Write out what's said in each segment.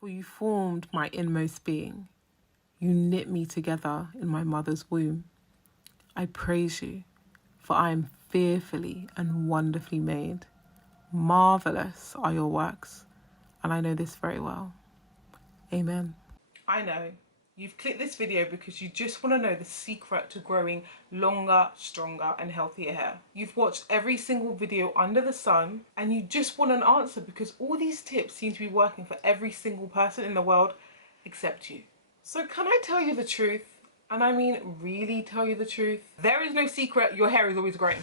For you formed my inmost being. You knit me together in my mother's womb. I praise you, for I am fearfully and wonderfully made. Marvelous are your works, and I know this very well. Amen. I know you've clicked this video because you just want to know the secret to growing longer, stronger and healthier hair. You've watched every single video under the sun and you just want an answer because all these tips seem to be working for every single person in the world except you. So can I tell you the truth? And I mean really tell you the truth? There is no secret, your hair is always growing.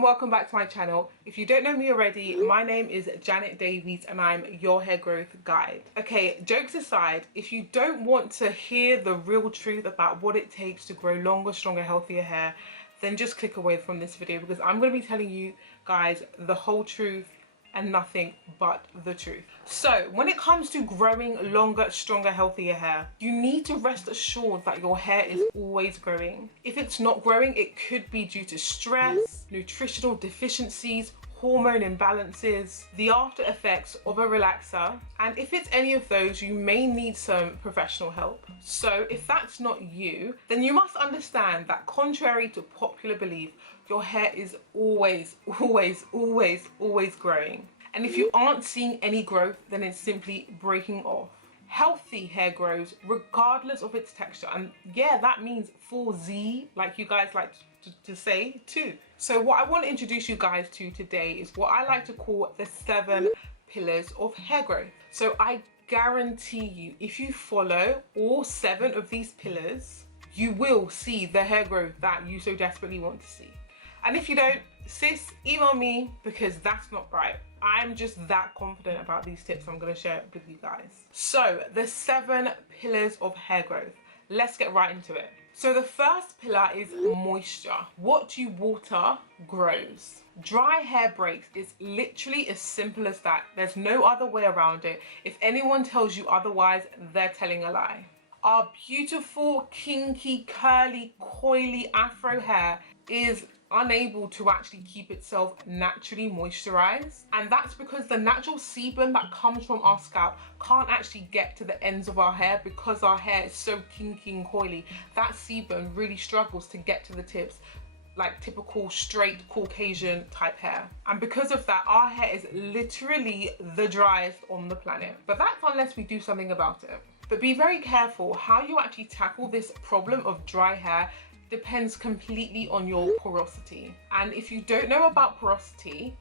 Welcome back to my channel. If you don't know me already, my name is Janet Davies and I'm your hair growth guide. Okay, jokes aside, if you don't want to hear the real truth about what it takes to grow longer, stronger, healthier hair, then just click away from this video because I'm going to be telling you guys the whole truth and nothing but the truth. So when it comes to growing longer, stronger, healthier hair, you need to rest assured that your hair is always growing. If it's not growing, it could be due to stress, nutritional deficiencies, hormone imbalances, the after effects of a relaxer, and if it's any of those, you may need some professional help. So if that's not you, then you must understand that contrary to popular belief, your hair is always growing. And if you aren't seeing any growth, then it's simply breaking off. Healthy hair grows regardless of its texture. And yeah, that means 4Z, like you guys like to say too. So what I want to introduce you guys to today is what I like to call the 7 pillars of hair growth. So I guarantee you, if you follow all 7 of these pillars, you will see the hair growth that you so desperately want to see. And if you don't, sis, email me because that's not right. I'm just that confident about these tips I'm going to share with you guys. So the 7 pillars of hair growth. Let's get right into it. So the first pillar is moisture. What you water grows. Dry hair breaks. It's literally as simple as that. There's no other way around it. If anyone tells you otherwise, they're telling a lie. Our beautiful, kinky, curly, coily afro hair is unable to actually keep itself naturally moisturized, and that's because the natural sebum that comes from our scalp can't actually get to the ends of our hair because our hair is so kinky and coily. That sebum really struggles to get to the tips like typical straight Caucasian type hair, and because of that our hair is literally the driest on the planet. But that's unless we do something about it. But be very careful how you actually tackle this problem of dry hair. Depends completely on your porosity. And if you don't know about porosity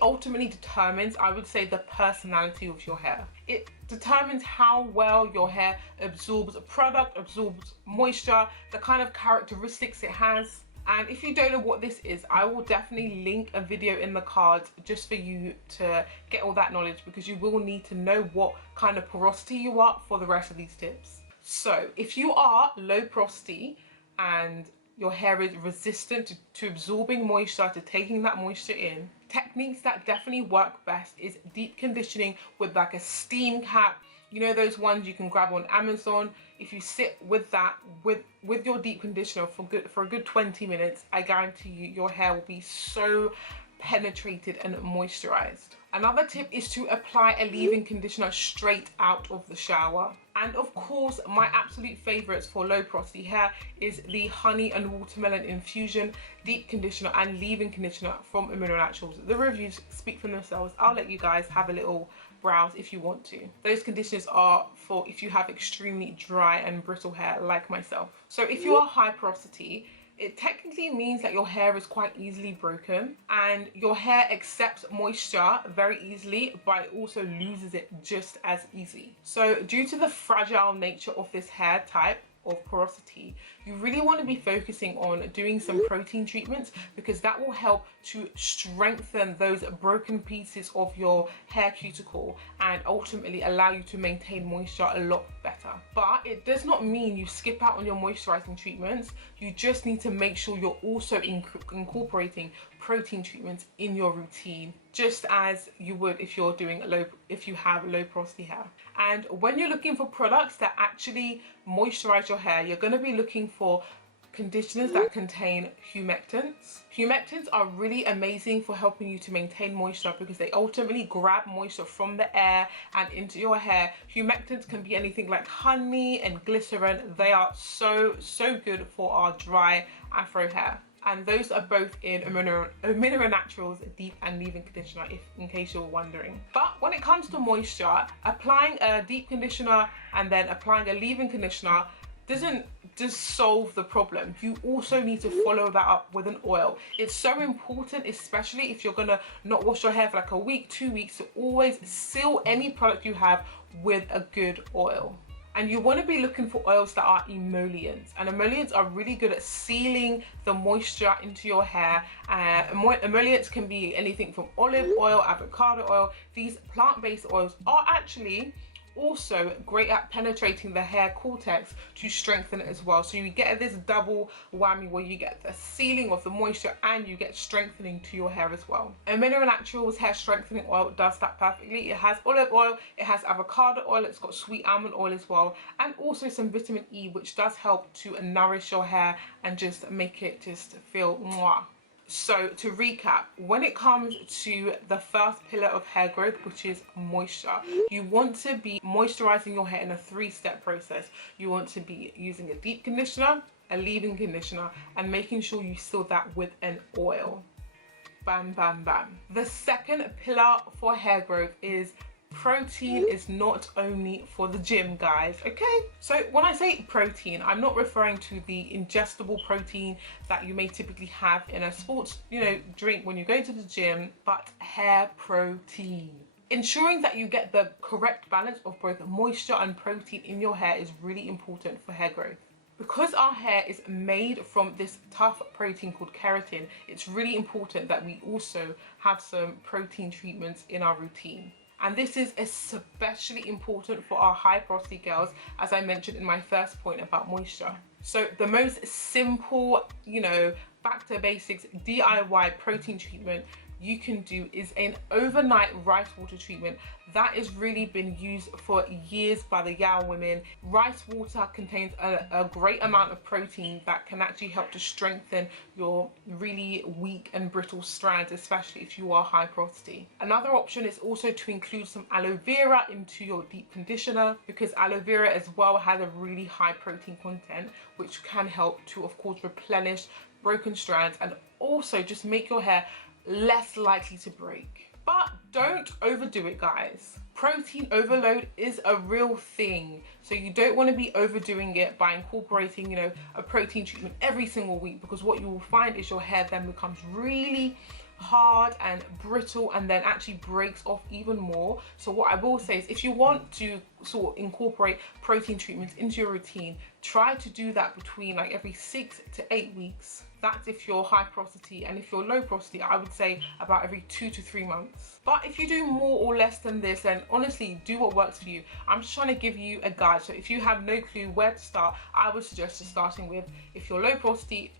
ultimately determines, I would say, the personality of your hair. It determines how well your hair absorbs a product, absorbs moisture, the kind of characteristics it has. And if you don't know what this is, I will definitely link a video in the cards just for you to get all that knowledge, because you will need to know what kind of porosity you are for the rest of these tips. So if you are low porosity and your hair is resistant to absorbing moisture, to taking that moisture in, techniques that definitely work best is deep conditioning with like a steam cap. You know those ones you can grab on Amazon. If you sit with that with your deep conditioner for a good 20 minutes, I guarantee you your hair will be so penetrated and moisturized. Another tip is to apply a leave-in conditioner straight out of the shower. And of course, my absolute favorites for low porosity hair is the honey and watermelon infusion deep conditioner and leave-in conditioner from Mineral Naturals. The reviews speak for themselves. I'll let you guys have a little browse if you want to. Those conditioners are for if you have extremely dry and brittle hair like myself. So if you are high porosity, it technically means that your hair is quite easily broken and your hair accepts moisture very easily, but it also loses it just as easy. So due to the fragile nature of this hair type of porosity, you really want to be focusing on doing some protein treatments, because that will help to strengthen those broken pieces of your hair cuticle and ultimately allow you to maintain moisture a lot better. better. But it does not mean you skip out on your moisturizing treatments. You just need to make sure you're also incorporating protein treatments in your routine, just as you would if you're doing if you have low porosity hair. And when you're looking for products that actually moisturize your hair, you're going to be looking for conditioners that contain humectants. Humectants are really amazing for helping you to maintain moisture because they ultimately grab moisture from the air and into your hair. Humectants can be anything like honey and glycerin. They are so good for our dry afro hair. And those are both in Mineral Naturals Deep and Leave-In Conditioner, in case you're wondering. But when it comes to moisture, applying a deep conditioner and then applying a leave-in conditioner doesn't just solve the problem. You also need to follow that up with an oil. It's so important, especially if you're gonna not wash your hair for like a week, 2 weeks, to always seal any product you have with a good oil. And you want to be looking for oils that are emollients, and emollients are really good at sealing the moisture into your hair. Emollients can be anything from olive oil, avocado oil. These plant-based oils are actually also great at penetrating the hair cortex to strengthen it as well. So you get this double whammy where you get the sealing of the moisture and you get strengthening to your hair as well. And Mineral Naturals hair strengthening oil does that perfectly. It has olive oil, it has avocado oil, it's got sweet almond oil as well, and also some vitamin E, which does help to nourish your hair and just make it just feel mwah. So to recap, when it comes to the first pillar of hair growth, which is moisture, you want to be moisturizing your hair in a 3-step process. You want to be using a deep conditioner, a leave-in conditioner, and making sure you seal that with an oil. Bam, bam, bam. The second pillar for hair growth is protein is not only for the gym, guys, okay? So when I say protein, I'm not referring to the ingestible protein that you may typically have in a sports, drink when you go to the gym, but hair protein. Ensuring that you get the correct balance of both moisture and protein in your hair is really important for hair growth. Because our hair is made from this tough protein called keratin, it's really important that we also have some protein treatments in our routine. And this is especially important for our high porosity girls, as I mentioned in my first point about moisture. So the most simple, back to basics DIY protein treatment you can do is an overnight rice water treatment that has really been used for years by the Yao women. Rice water contains a great amount of protein that can actually help to strengthen your really weak and brittle strands, especially if you are high porosity. Another option is also to include some aloe vera into your deep conditioner, because aloe vera as well has a really high protein content, which can help to, of course, replenish broken strands and also just make your hair less likely to break. But don't overdo it, guys. Protein overload is a real thing, so you don't want to be overdoing it by incorporating a protein treatment every single week, because what you will find is your hair then becomes really hard and brittle and then actually breaks off even more. So what I will say is, if you want to sort of incorporate protein treatments into your routine, try to do that between like every 6 to 8 weeks. That's if you're high porosity, and if you're low porosity, I would say about every 2 to 3 months. But if you do more or less than this, then honestly, do what works for you. I'm just trying to give you a guide. So if you have no clue where to start, I would suggest just starting with, if you're low porosity,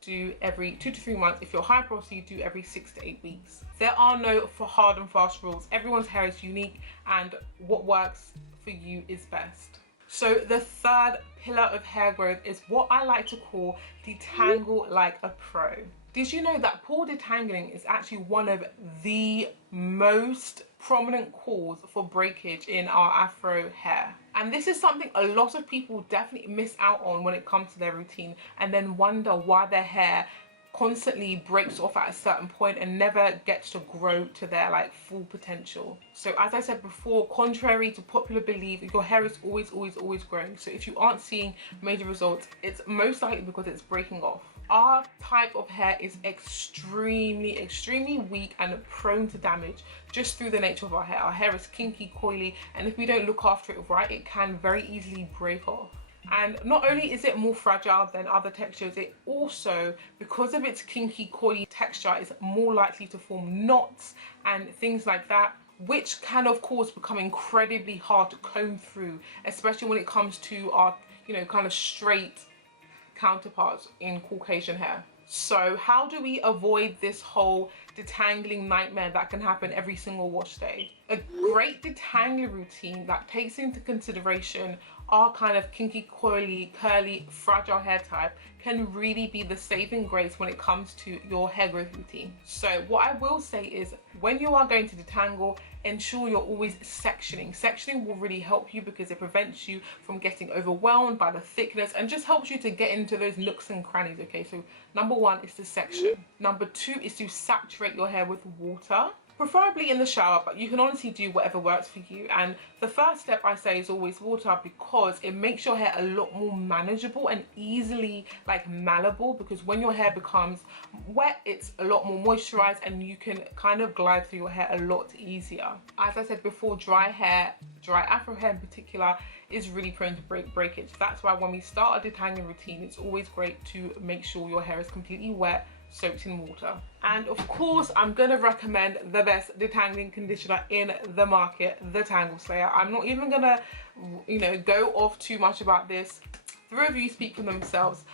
do every 2 to 3 months. If you're high porosity, do every 6 to 8 weeks. There are no hard and fast rules. Everyone's hair is unique, and what works for you is best. So the third pillar of hair growth is what I like to call detangle like a pro. Did you know that pore detangling is actually one of the most prominent cause for breakage in our afro hair? And this is something a lot of people definitely miss out on when it comes to their routine, and then wonder why their hair constantly breaks off at a certain point and never gets to grow to their full potential. So as I said before, contrary to popular belief, your hair is always growing. So if you aren't seeing major results, it's most likely because it's breaking off. Our type of hair is extremely weak and prone to damage just through the nature of our hair. Our hair is kinky, coily, and if we don't look after it right, it can very easily break off. And not only is it more fragile than other textures, it also, because of its kinky, coily texture, is more likely to form knots and things like that, which can of course become incredibly hard to comb through, especially when it comes to our, you know, kind of straight counterparts in Caucasian hair. So how do we avoid this whole detangling nightmare that can happen every single wash day? A great detangling routine that takes into consideration our kind of kinky, coily, curly, fragile hair type can really be the saving grace when it comes to your hair growth routine. So what I will say is, when you are going to detangle, ensure you're always sectioning. Sectioning will really help you because it prevents you from getting overwhelmed by the thickness and just helps you to get into those nooks and crannies, okay? So number one is to section. Number two is to saturate your hair with water, preferably in the shower, but you can honestly do whatever works for you. And the first step I say is always water, because it makes your hair a lot more manageable and easily like malleable, because when your hair becomes wet, it's a lot more moisturized and you can kind of glide through your hair a lot easier. As I said before, dry afro hair in particular is really prone to breakage. That's why when we start a detangling routine, it's always great to make sure your hair is completely wet, soaked in water. And of course, I'm gonna recommend the best detangling conditioner in the market, the Tangle Slayer. I'm not even gonna, you know, go off too much about this. The reviews speak for themselves.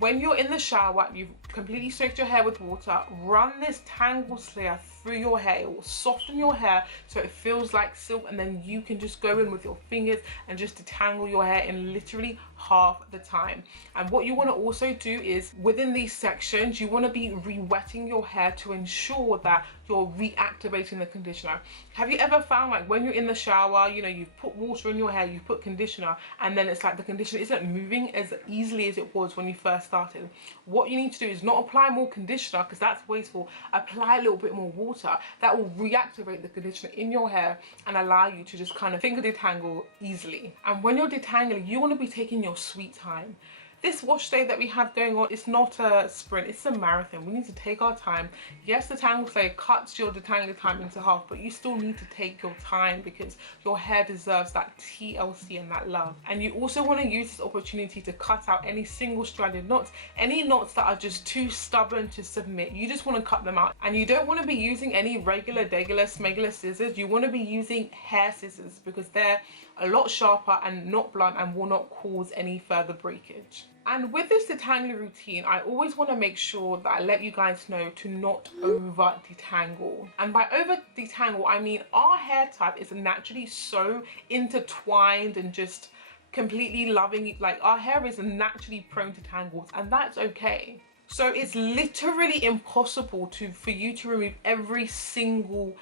When you're in the shower, you've completely soaked your hair with water, run this Tangle Slayer through your hair. It will soften your hair so it feels like silk, and then you can just go in with your fingers and just detangle your hair in literally half the time. And what you want to also do is, within these sections, you want to be re-wetting your hair to ensure that you're reactivating the conditioner. Have you ever found, like, when you're in the shower, you know, you've put water in your hair, you've put conditioner, and then it's like the conditioner isn't moving as easily as it was when you first started? What you need to do is not apply more conditioner, because that's wasteful. Apply a little bit more water. That will reactivate the conditioner in your hair and allow you to just kind of finger detangle easily. And when you're detangling, you want to be taking your sweet time. This wash day that we have going on, it's not a sprint, it's a marathon. We need to take our time. Yes, the Tangle Slayer cuts your detangling time into half, but you still need to take your time because your hair deserves that TLC and that love. And you also want to use this opportunity to cut out any single stranded knots, any knots that are just too stubborn to submit. You just want to cut them out. And you don't want to be using any regular, degular, smegular scissors. You want to be using hair scissors because they're a lot sharper and not blunt and will not cause any further breakage. And with this detangling routine, I always want to make sure that I let you guys know to not over detangle. And by over detangle, I mean our hair type is naturally so intertwined and just completely loving it. Like, our hair is naturally prone to tangles, and that's okay. So it's literally impossible for you to remove every single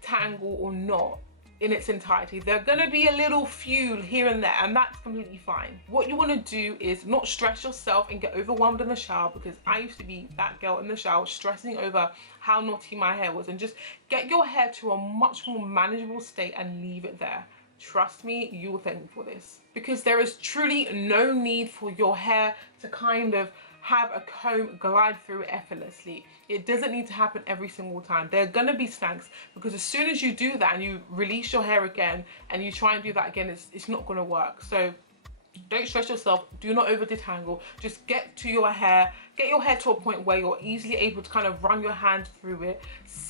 tangle or knot in its entirety. There are gonna be a little few here and there, and that's completely fine. What you wanna do is not stress yourself and get overwhelmed in the shower, because I used to be that girl in the shower stressing over how naughty my hair was, and just get your hair to a much more manageable state and leave it there. Trust me, you will thank me for this, because there is truly no need for your hair to kind of have a comb glide through effortlessly. It doesn't need to happen every single time. There are gonna be snags, because as soon as you do that and you release your hair again and you try and do that again, it's not gonna work. So don't stress yourself, do not over detangle. Just get your hair to a point where you're easily able to kind of run your hand through it.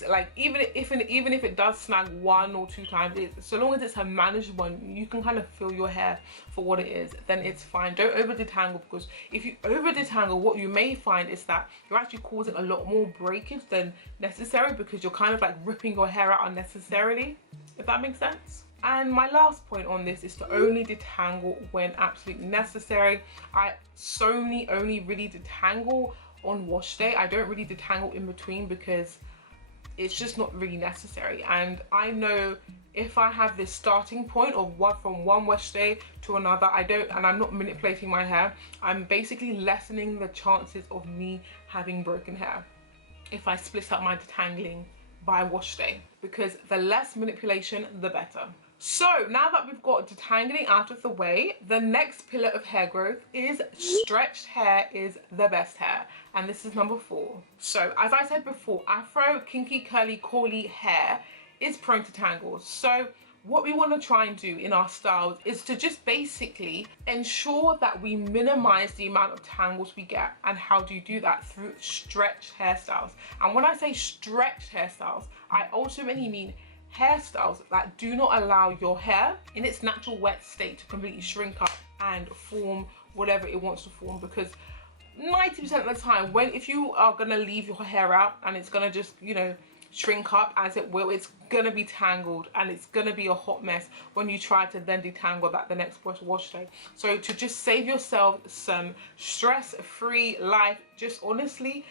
Like, even if it does snag 1 or 2 times, so long as it's a managed one, you can kind of feel your hair for what it is, then it's fine. Don't over detangle, because if you over detangle, what you may find is that you're actually causing a lot more breakage than necessary, because you're kind of like ripping your hair out unnecessarily, if that makes sense. And my last point on this is to only detangle when absolutely necessary. I only really detangle on wash day. I don't really detangle in between because it's just not really necessary. And I know if I have this starting point of from one wash day to another, and I'm not manipulating my hair, I'm basically lessening the chances of me having broken hair if I split up my detangling by wash day, because the less manipulation, the better. So now that we've got detangling out of the way, the next pillar of hair growth is stretched hair is the best hair. And this is number 4. So as I said before, afro, kinky, curly, coily hair is prone to tangles. So what we want to try and do in our styles is to just basically ensure that we minimize the amount of tangles we get. And how do you do that? Through stretched hairstyles. And when I say stretched hairstyles, I ultimately mean hairstyles that do not allow your hair in its natural wet state to completely shrink up and form whatever it wants to form, because 90% of the time, if you are gonna leave your hair out and it's gonna just, you know, shrink up as it will, it's gonna be tangled and it's gonna be a hot mess when you try to then detangle that the next wash day. So to just save yourself some stress-free life, just honestly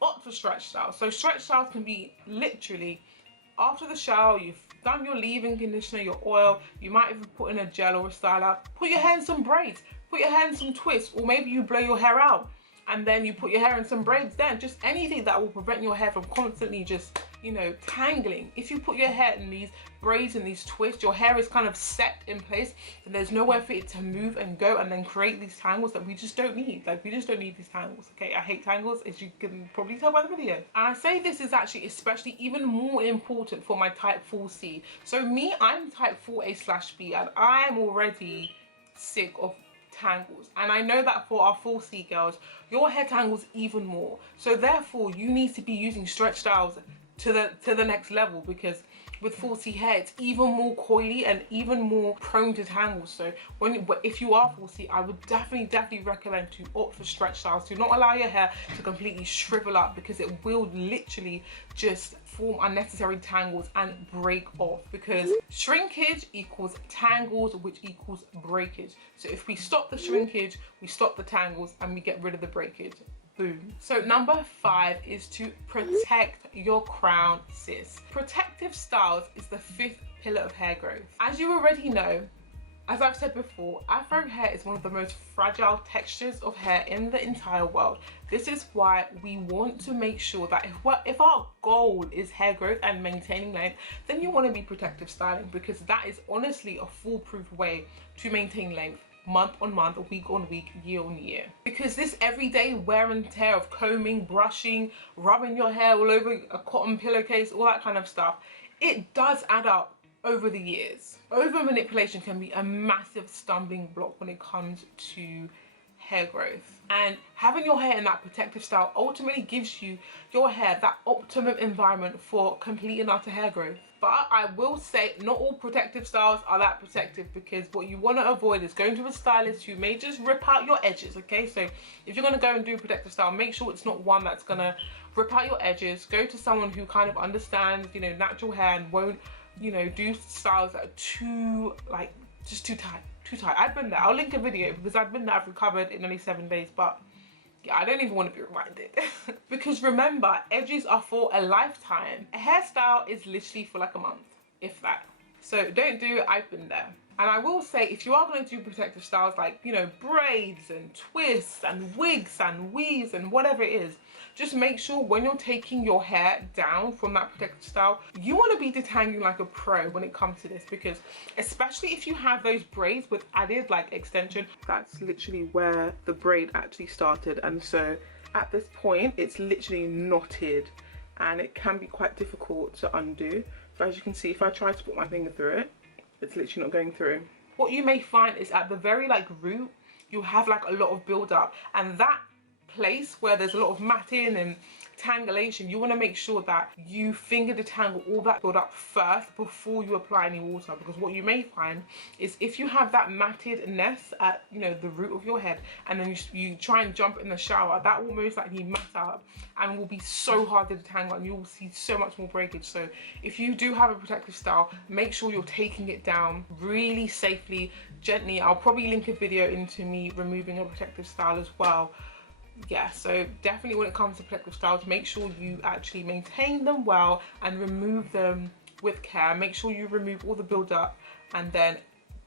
opt for stretch styles. So stretch styles can be literally after the shower, you've done your leave-in conditioner, your oil, you might even put in a gel or a styler, put your hair in some braids, put your hair in some twists, or maybe you blow your hair out and then you put your hair in some braids then. Just anything that will prevent your hair from constantly just, you know, tangling. If you put your hair in these braids and these twists, your hair is kind of set in place and there's nowhere for it to move and go and then create these tangles that we just don't need. Like, we just don't need these tangles, okay? I hate tangles, as you can probably tell by the video. And I say this is actually especially even more important for my type 4C. So me, I'm type 4A/B, and I'm already sick of tangles, and I know that for our 4C girls, your hair tangles even more. So therefore you need to be using stretch styles to the next level, because with 4C hair it's even more coily and even more prone to tangles. So if you are 4C, I would definitely recommend to opt for stretch styles. Do not allow your hair to completely shrivel up, because it will literally just form unnecessary tangles and break off, because shrinkage equals tangles, which equals breakage. So if we stop the shrinkage, we stop the tangles and we get rid of the breakage. Boom. So number 5 is to protect your crown, sis. Protective styles is the 5th pillar of hair growth. As you already know, as I've said before, Afro hair is one of the most fragile textures of hair in the entire world. This is why we want to make sure that if our goal is hair growth and maintaining length, then you want to be protective styling, because that is honestly a foolproof way to maintain length month on month, week on week, year on year. Because this everyday wear and tear of combing, brushing, rubbing your hair all over a cotton pillowcase, all that kind of stuff, it does add up over the years. Over manipulation can be a massive stumbling block when it comes to hair growth. And having your hair in that protective style ultimately gives you your hair that optimum environment for complete and utter hair growth. But I will say not all protective styles are that protective, because what you want to avoid is going to a stylist who may just rip out your edges, okay? So if you're going to go and do a protective style, make sure it's not one that's going to rip out your edges. Go to someone who kind of understands, you know, natural hair and won't, you know, do styles that are too, like, just too tight. I've been there. I'll link a video, because I've been there. I've recovered in only 7 days, but yeah, I don't even want to be reminded. Because remember, edges are for a lifetime. A hairstyle is literally for like a month, if that. So don't do it. I've been there. And I will say, if you are going to do protective styles like, you know, braids and twists and wigs and weaves and whatever it is, just make sure when you're taking your hair down from that protective style, you want to be detangling like a pro when it comes to this, because especially if you have those braids with added like extension, that's literally where the braid actually started. And so at this point, it's literally knotted and it can be quite difficult to undo. So as you can see, if I try to put my finger through it, it's literally not going through. What you may find is at the very like root, you have like a lot of build up, and that place where there's a lot of matting and tangulation, you want to make sure that you finger detangle all that build up first before you apply any water. Because what you may find is if you have that mattedness at, you know, the root of your head, and then you try and jump in the shower, that will most likely mat up and will be so hard to detangle, and you will see so much more breakage. So if you do have a protective style, make sure you're taking it down really safely, gently. I'll probably link a video into me removing a protective style as well. Yeah, so definitely when it comes to protective styles, make sure you actually maintain them well and remove them with care. Make sure you remove all the build up and then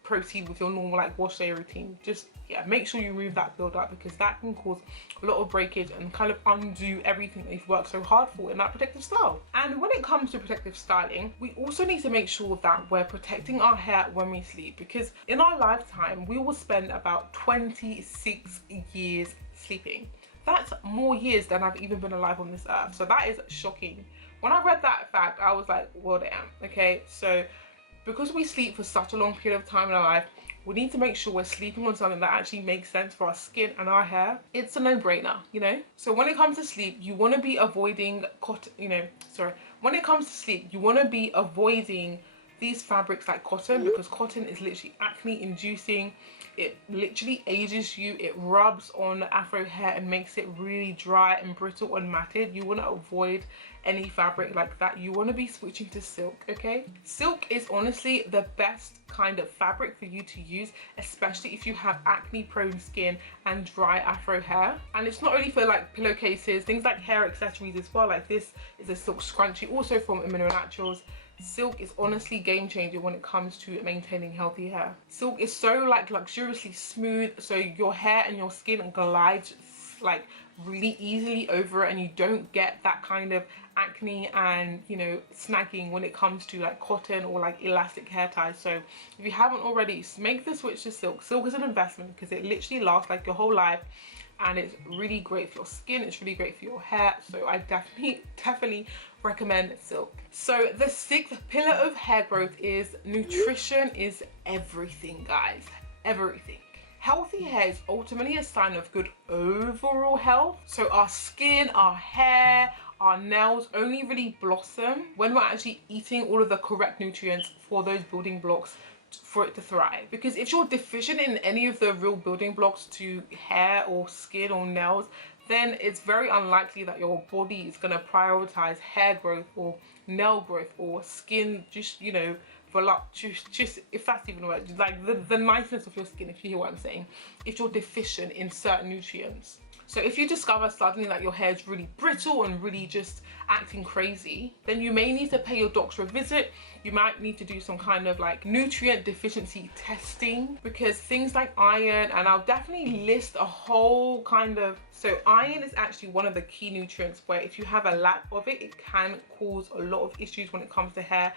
proceed with your normal like wash day routine. Just, yeah, make sure you remove that build up, because that can cause a lot of breakage and kind of undo everything that you've worked so hard for in that protective style. And when it comes to protective styling, we also need to make sure that we're protecting our hair when we sleep, because in our lifetime, we will spend about 26 years sleeping. That's more years than I've even been alive on this earth. So that is shocking. When I read that fact, I was like, well, damn. Okay, so because we sleep for such a long period of time in our life, we need to make sure we're sleeping on something that actually makes sense for our skin and our hair. It's a no-brainer, you know? So when it comes to sleep, you want to be avoiding when it comes to sleep, you want to be avoiding these fabrics like cotton, because cotton is literally acne inducing. It literally ages you. It rubs on afro hair and makes it really dry and brittle and matted. You want to avoid any fabric like that. You want to be switching to silk, okay? Silk is honestly the best kind of fabric for you to use, especially if you have acne prone skin and dry afro hair. And it's not only for like pillowcases, things like hair accessories as well. Like this is a silk scrunchie, also from Mineral Naturals. Silk is honestly game changer when it comes to maintaining healthy hair. Silk is so like luxuriously smooth, so your hair and your skin glides like really easily over it, and you don't get that kind of acne and, you know, snagging when it comes to like cotton or like elastic hair ties. So if you haven't already, make the switch to silk. Silk is an investment because it literally lasts like your whole life, and it's really great for your skin, it's really great for your hair. So I definitely recommend silk. So the sixth pillar of hair growth is nutrition is everything, guys. Everything. Healthy hair is ultimately a sign of good overall health. So our skin, our hair, our nails only really blossom when we're actually eating all of the correct nutrients for those building blocks for it to thrive. Because if you're deficient in any of the real building blocks to hair or skin or nails, then it's very unlikely that your body is going to prioritize hair growth or nail growth or skin, just, you know, just if that's even a word, like the niceness of your skin, if you hear what I'm saying, if you're deficient in certain nutrients. So if you discover suddenly that your hair is really brittle and really just acting crazy, then you may need to pay your doctor a visit. You might need to do some kind of like nutrient deficiency testing, because things like iron, and I'll definitely list a whole kind of, so iron is actually one of the key nutrients where if you have a lack of it, it can cause a lot of issues when it comes to hair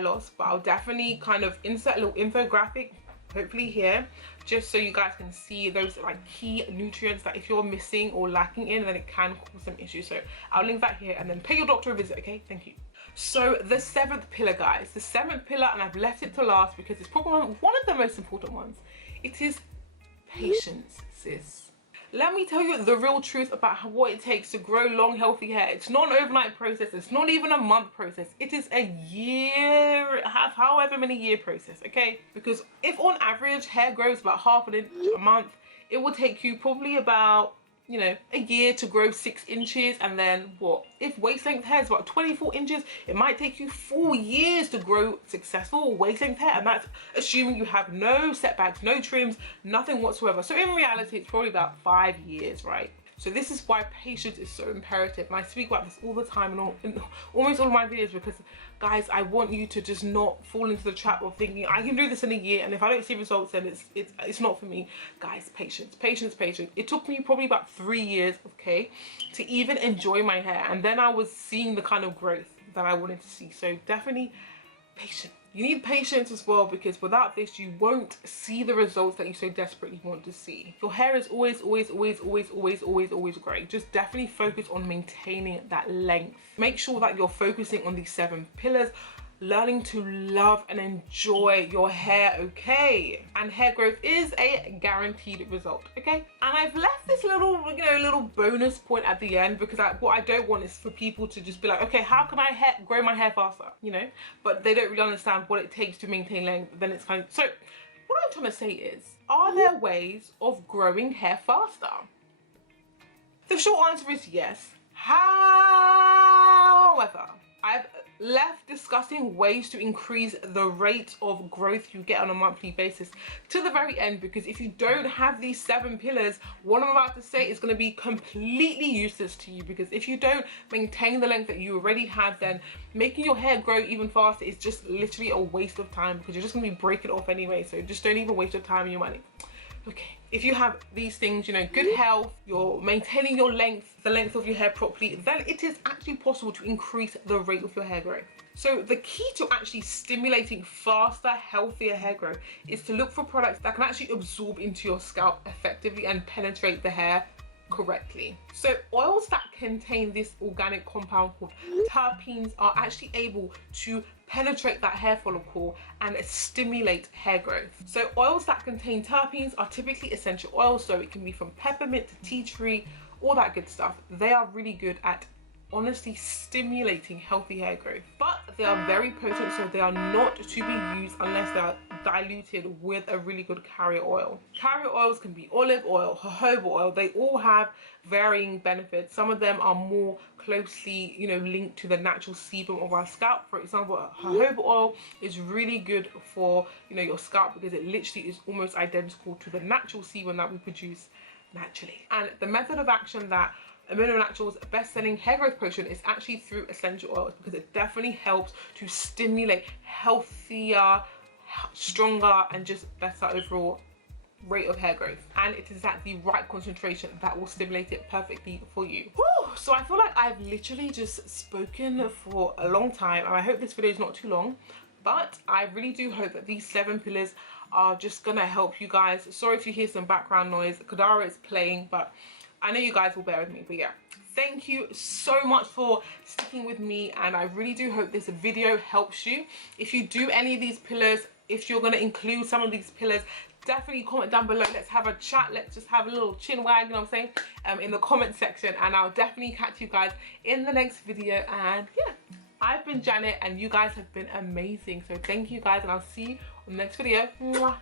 loss. But I'll definitely kind of insert a little infographic, hopefully here, just so you guys can see those like key nutrients that if you're missing or lacking in, then it can cause some issues. So I'll link that here, and then pay your doctor a visit, okay? Thank you. So the seventh pillar, guys, the seventh pillar, and I've left it to last because it's probably one of the most important ones. It is patience, sis. Let me tell you the real truth about what it takes to grow long, healthy hair. It's not an overnight process. It's not even a month process. It is a year, however many year process, okay? Because if on average hair grows about half an inch a month, it will take you probably about, you know, a year to grow 6 inches. And then what? If waist length hair is about 24 inches, it might take you 4 years to grow successful waist length hair. And that's assuming you have no setbacks, no trims, nothing whatsoever. So in reality, it's probably about 5 years, right? So this is why patience is so imperative. And I speak about this all the time in almost all of my videos, because guys, I want you to just not fall into the trap of thinking I can do this in a year, and if I don't see results, then it's not for me. Guys, patience. It took me probably about 3 years, okay, to even enjoy my hair, and then I was seeing the kind of growth that I wanted to see. So definitely patience. You need patience as well, because without this, you won't see the results that you so desperately want to see. Your hair is always growing. Just definitely focus on maintaining that length. Make sure that you're focusing on these 7 pillars, learning to love and enjoy your hair, okay? And hair growth is a guaranteed result, okay? And I've left this little, you know, little bonus point at the end, because what I don't want is for people to just be like, okay, how can I grow my hair faster, you know? But they don't really understand what it takes to maintain length. Then it's kind of, so what I'm trying to say is, are there ways of growing hair faster? The short answer is yes. However, I've left discussing ways to increase the rate of growth you get on a monthly basis to the very end, because if you don't have these 7 pillars, what I'm about to say is going to be completely useless to you. Because if you don't maintain the length that you already have, then making your hair grow even faster is just literally a waste of time, because you're just going to be breaking it off anyway. So just don't even waste your time and your money. Okay, if you have these things, you know, good health, you're maintaining your length, the length of your hair properly, then it is actually possible to increase the rate of your hair growth. So the key to actually stimulating faster, healthier hair growth is to look for products that can actually absorb into your scalp effectively and penetrate the hair correctly. So oils that contain this organic compound called terpenes are actually able to penetrate that hair follicle and stimulate hair growth. So oils that contain terpenes are typically essential oils, so it can be from peppermint to tea tree, all that good stuff. They are really good at honestly stimulating healthy hair growth. But they are very potent, so they are not to be used unless they are diluted with a really good carrier oil. Carrier oils can be olive oil, jojoba oil. They all have varying benefits. Some of them are more closely, you know, linked to the natural sebum of our scalp. For example, jojoba oil is really good for, you know, your scalp because it literally is almost identical to the natural sebum that we produce naturally. And the method of action that Amino Natural's best-selling hair growth potion is actually through essential oils, because it definitely helps to stimulate healthier, stronger, and just better overall rate of hair growth. And it is at the right concentration that will stimulate it perfectly for you. Whew, so I feel like I've literally just spoken for a long time, and I hope this video is not too long, but I really do hope that these 7 pillars are just gonna help you guys. Sorry if you hear some background noise. Kadara is playing, but I know you guys will bear with me. But yeah, thank you so much for sticking with me, and I really do hope this video helps you. If you do any of these pillars, if you're going to include some of these pillars, definitely comment down below. Let's have a chat. Let's just have a little chin wag, you know what I'm saying, in the comment section, and I'll definitely catch you guys in the next video. And yeah, I've been Janet, and you guys have been amazing. So thank you guys, and I'll see you on the next video. Mwah.